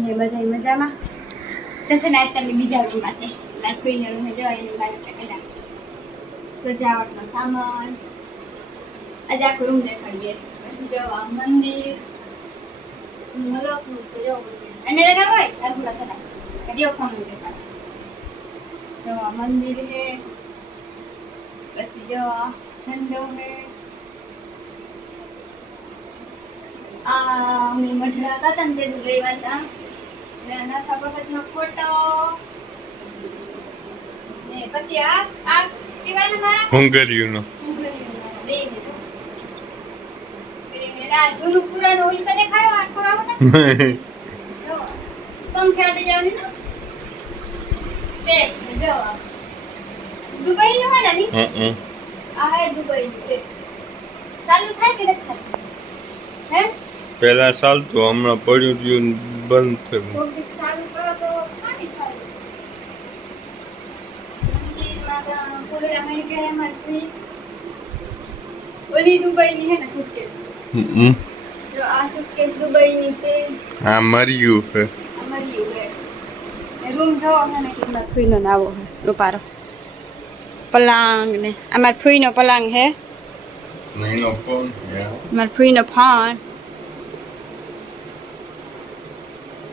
હે બધાય મજામાં તો છે ને અત્યારે બીજા રૂમમાં છે મારા ફોઈના રૂમે જવાય એની બાજુ કડા સજાવટનો સામાન આજે આખો રૂમ દેખાડીએ પછી જો આ મંદિર મલકનું છે જો અને લગા હોય અરબુડા થતા કડિયો ફોન દેખાડે જો આ મંદિર હે પછી જો ઝંડો હે અમે મઢડા હતા ને તે લેવા હતા નાના ભગતનો ફોટો ને પછી આ દીવાને મારા હુંગરીયુનો બે એના જૂનું પુરાણું ઓલી કદે ખાડો આ ખરાબ હતા પંખે અડી જવાની ને બે જો દુબઈ નો ના ની આ હે દુબઈ નું ચાલુ થાય કે નથી હે પહેલા ચાલતું હમણાં પડ્યું રહ્યું બંધ થયું થોડીક ચાલુ કરો તો કાની ચાલુ મંદિરમાં કોલેડા માં કે મારી ઓલી દુબઈ ની હે ને સુટકેસ જો આ સુટકેસ દુબઈ ની છે હા મર્યું છે અમારી હે રૂમ જો અને કિંમત ફૂઈનો નાવો હે રૂપારો પલંગ ને અમાર ફૂઈનો પલંગ હે નહીનો ફોન અમાર ફૂઈનો ફોન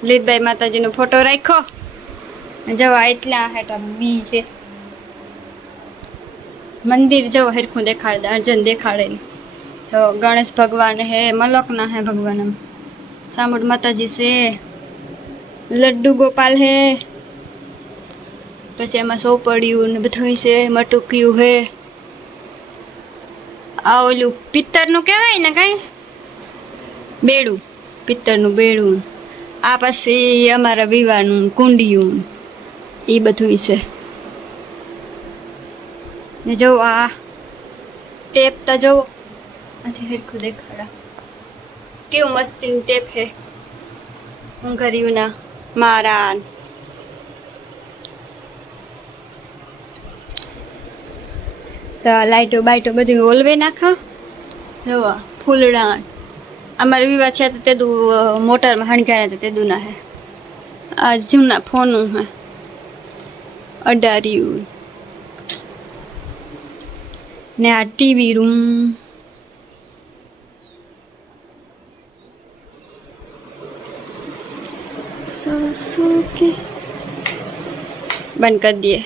લીધભાઈ માતાજીનો ફોટો રાખ્યો જવા એટલા હેઠા બી છે મંદિર જો હરખું દેખાડે અર્જન દેખાડે તો ગણેશ ભગવાન હે મલકના હે ભગવાન સામુડ માતાજી છે લડ્ડુ ગોપાલ હે પછી એમાં સોપડિયું ને બધું છે મટુકિયું હે આ ઓલું પિત્તરનું કહેવાય ને કઈ બેડું પિત્તરનું બેડું આ પછી અમારા વિવાહનું કુંડિયું એ બધું છે ને જો આ ટેપ તો જો આથી હરખું દેખાડા કેવું મસ્તીનું ટેપ હે હું કર્યું ના મારા તો લાઈટો બાઈટો બધી ઓલવે નાખા જોવા ફૂલડા અમારે વિવાહ છે તો તે દુ મોટરમાં હણગાયા તે દુ ના હે આ જૂના ફોનું હે અડાર્યું ને આ ટીવી રૂમ કે બંધ કરી દઈએ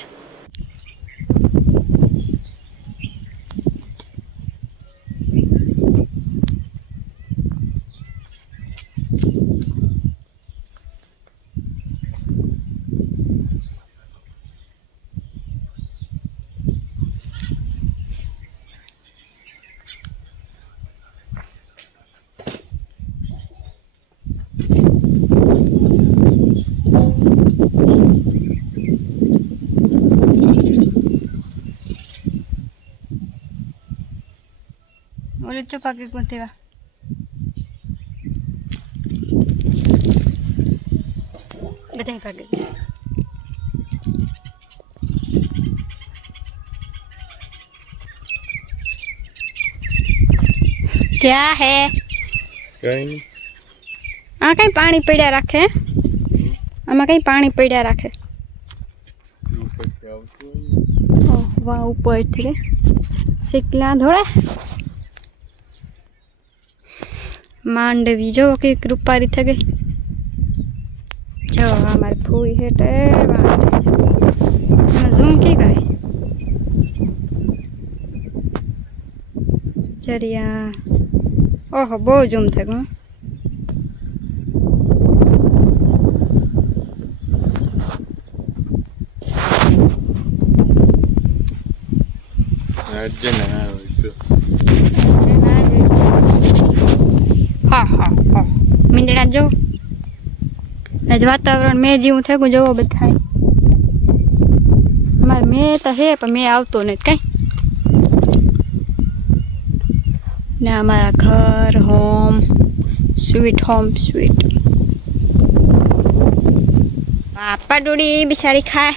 ઓલે ચોપાકી કોતેવા બધા ભાગે क्या है કઈ આ કઈ પાણી પડ્યા રાખે આમાં કઈ પાણી પડ્યા રાખે ઓહ વાહ ઉપરથી શીકલા ધોળે માંડવી જો કે રૂપારી થઈ ગઈ જો અમારે ફૂઈ હેઠે એમાં ઝૂમ કે ગઈ ચરિયા ઓહો બહુ ઝૂમ થઈ ગયું અર્જન આવ્યો હા હા હા મીંદડા જો આજ વાતાવરણ મેં જેવું થયું જોવો બધા અમારે મેં તો હે પણ મેં આવતો નથી કઈ ને અમારા ઘર હોમ સ્વીટ પાપા ડોડી બિચારી ખાય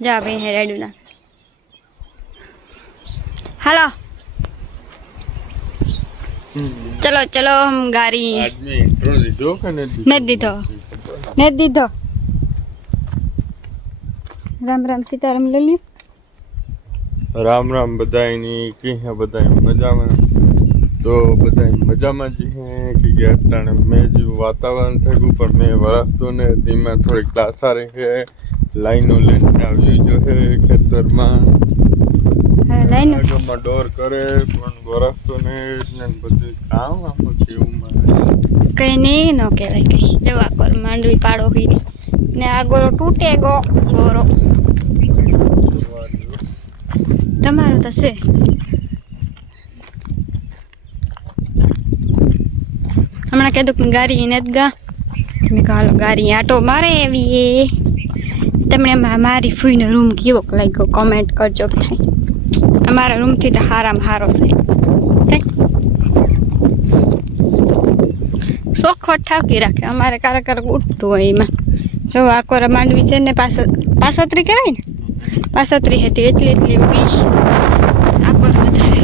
જા ભાઈ હે રેડુના હાલો चलो चलो हम गाड़ी આદમી ઇન્ટ્રો દીધો કે नहीं दीधो नहीं दीधो राम राम सीताराम ले लियो રામ રામ બધાયની કે હે બધાય મજામાં તો બધાય મજામાં જ હે કે અટાણે મેં જે વાતાવરણ થયું પણ મેં વરસતો ને તેમાં થોડી ક્લાસા રહે લાઈનો લઈને આવ્યું જો હે ખેતરમાં लाइन આગળમાં ડોર કરે પણ વરસતો ને એટલે બધું કામ આખું કેવું મારે कहीं नहीं नो कहवाय कहीं जवा कर मांडवी पाड़ो ही ने आ गोरो तूटे गो गोरो તમારું તો છે હમણાં કીધું કે ગાડી નથી ગા તમે કહો હાલો ગાડી આટો મારે એવી તમને મારી ફૂઈનો રૂમ કેવો લાગ્યો કોમેન્ટ કરજો થાય અમારા રૂમથી તો હારામાં હારો છે ચોખ્ખો ઠાકી રાખે અમારે ક્યારેક ઉઠતું હોય એમાં જો આકોર માંડવી છે ને પાસોતરી કહેવાય ને પાસોતરી હતી એટલી ઉડી આકોર વધારે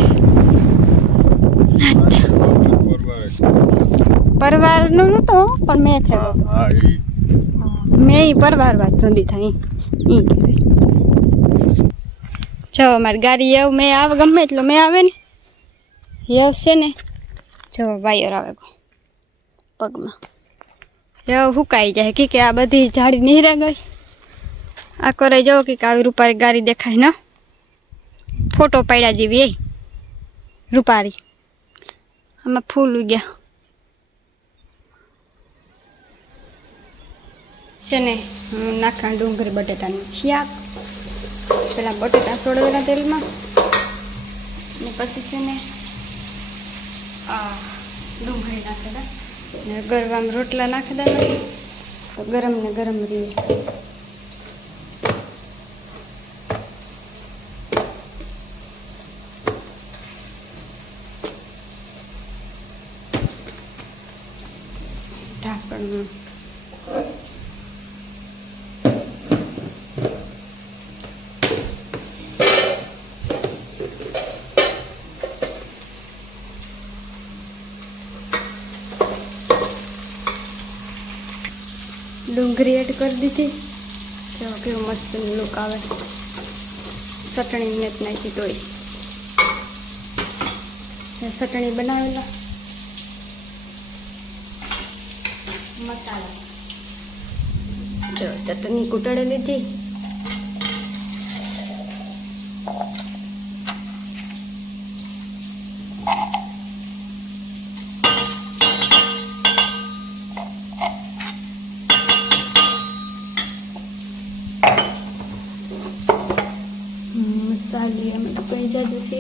પરવારનું નહોતું પણ મેં થયો મેં પરવાર વાત નોંધી થાય એ કહેવાય જો મારી ગાડી એવું મેં આવે ગમે એટલું મેં આવે ને એવું છે ને જો વાયર આવે પગમાં એવું હુકાઈ જાય કે આ બધી ઝાડી નીરે ગઈ આ કરે જો કે આવી રૂપારી ગાડી દેખાય ને ફોટો પાડ્યા જેવી એ રૂપારી આમાં ફૂલ ઉગ્યા છે ને હું નાખા ડુંગળી બટેટાનું શાક પેલા બટેટા સોડવેલા તેલમાં ને પછી છે ને આ ડુંગળી નાખેલા ને ગરમ રોટલા નાખી દેલા તો ગરમ ને ગરમ રહે ઢાંકણમાં ડુંગળી એડ કરી દીધી જો કેવું મસ્ત લુક આવે ચટણી ને નાખી તોય ચટણી બનાવેલા મસાલા જો ચટણી કૂટડી લીધી મસાલી એમ તો કઈ જાજુ છે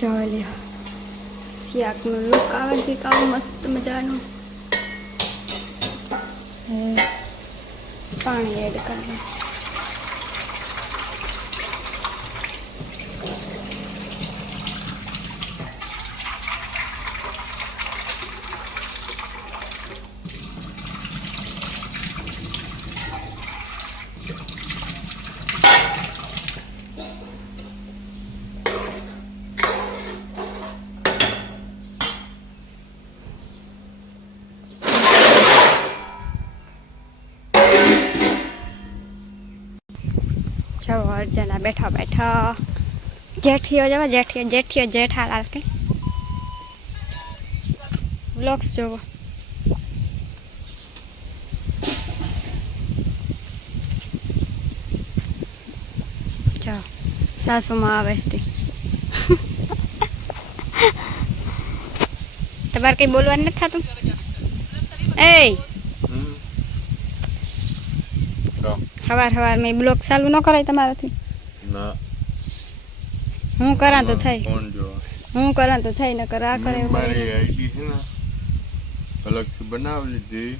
જોઈ લ્યો શાકનો લુક આવે છે કાવું મસ્ત મજાનું પાણી એડ કરવું જો અર્જના બેઠા બેઠા જેઠીઓ જવા જેઠીઓ જેઠાલાલ કે વ્લોગ્સ જોવો જો સાસુમાં આવે તે તમારે કઈ બોલવાનું નથી થતું એ હવાર મેં બ્લોગ ચાલુ ન કરાય તમારાથી ના હું કરા તો થાય કોણ જો હું કરા તો થઈ ન કર આ કરે મેં મારી આઈડી છે ને અલગથી બનાવી લીધી.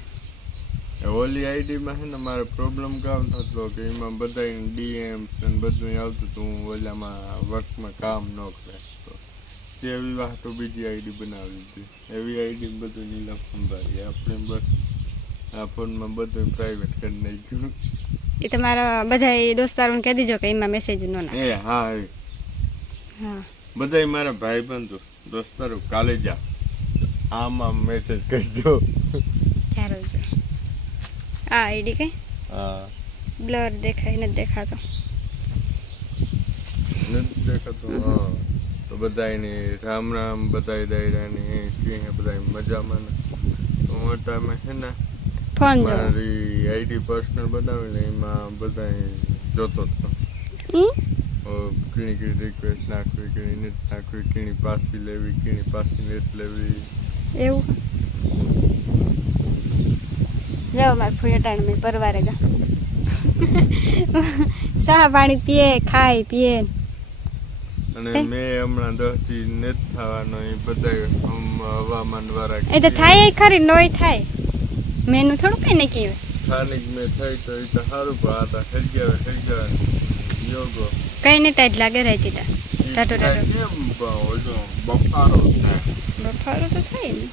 ઓલી આઈડીમાં છે ને મારે પ્રોબ્લેમ કામ થતો કે એમાં બધા ડીએમ્સ અને બધું આવતું હતું, હું ઓલામાં વર્કમાં કામ ન કરે તો તેવી વાત તો બીજી આઈડી બનાવી લીધી. એવી આઈડી બધું નીલા સંભાળી આપણે બસ આ ફોનમાં બધું પ્રાઇવેટ કરી નાખ્યું. એ તમારા બધા દોસ્તારોને કહી દીજો કે એમાં મેસેજ ન નાખે. એ હા હા બધા મારા ભાઈ બંધુ દોસ્તારો કાલે જા આમાં મેસેજ કરજો. ચાલો જો આ આઈડી કઈ હા બ્લર દેખાય નથી દેખાતો. નથી દેખાતું. હા તો બધાની રામ રામ, બધા દાયરાની સિંહ બધા મજામાં ને. તો હું ટાઈમે છે ને ફોન જો મારી આઈડી પર્સનલ બનાવીને એમાં બધા જોતો હતો. કીણી કીણી રિક્વેસ્ટ નાખવી, કીણી નેટ નાખવી, કીણી પાછી લેવી, કીણી પાછી નેટ લેવી. એવું જાઓ મારે ફૂલ ટાઈમ મેં પરવારે જા ચા પાણી પીએ, ખાય પીએ. અને મેં હમણાં 10 થી નેટ થવાનો એ બધા હવામાન વાળા એ તો થાય ખરી નોય થાય મેનું થોડું કઈ નહીં કહેવાય. સ્થાનિક મેં થઈ તો એ તો સારું પણ આ તો થઈ ગયા યોગો કઈ નહીં ટાઈટ લાગે રહેતી તા ટાટો ટાટો કેમ બફારો થાય. બફારો તો થાય ને.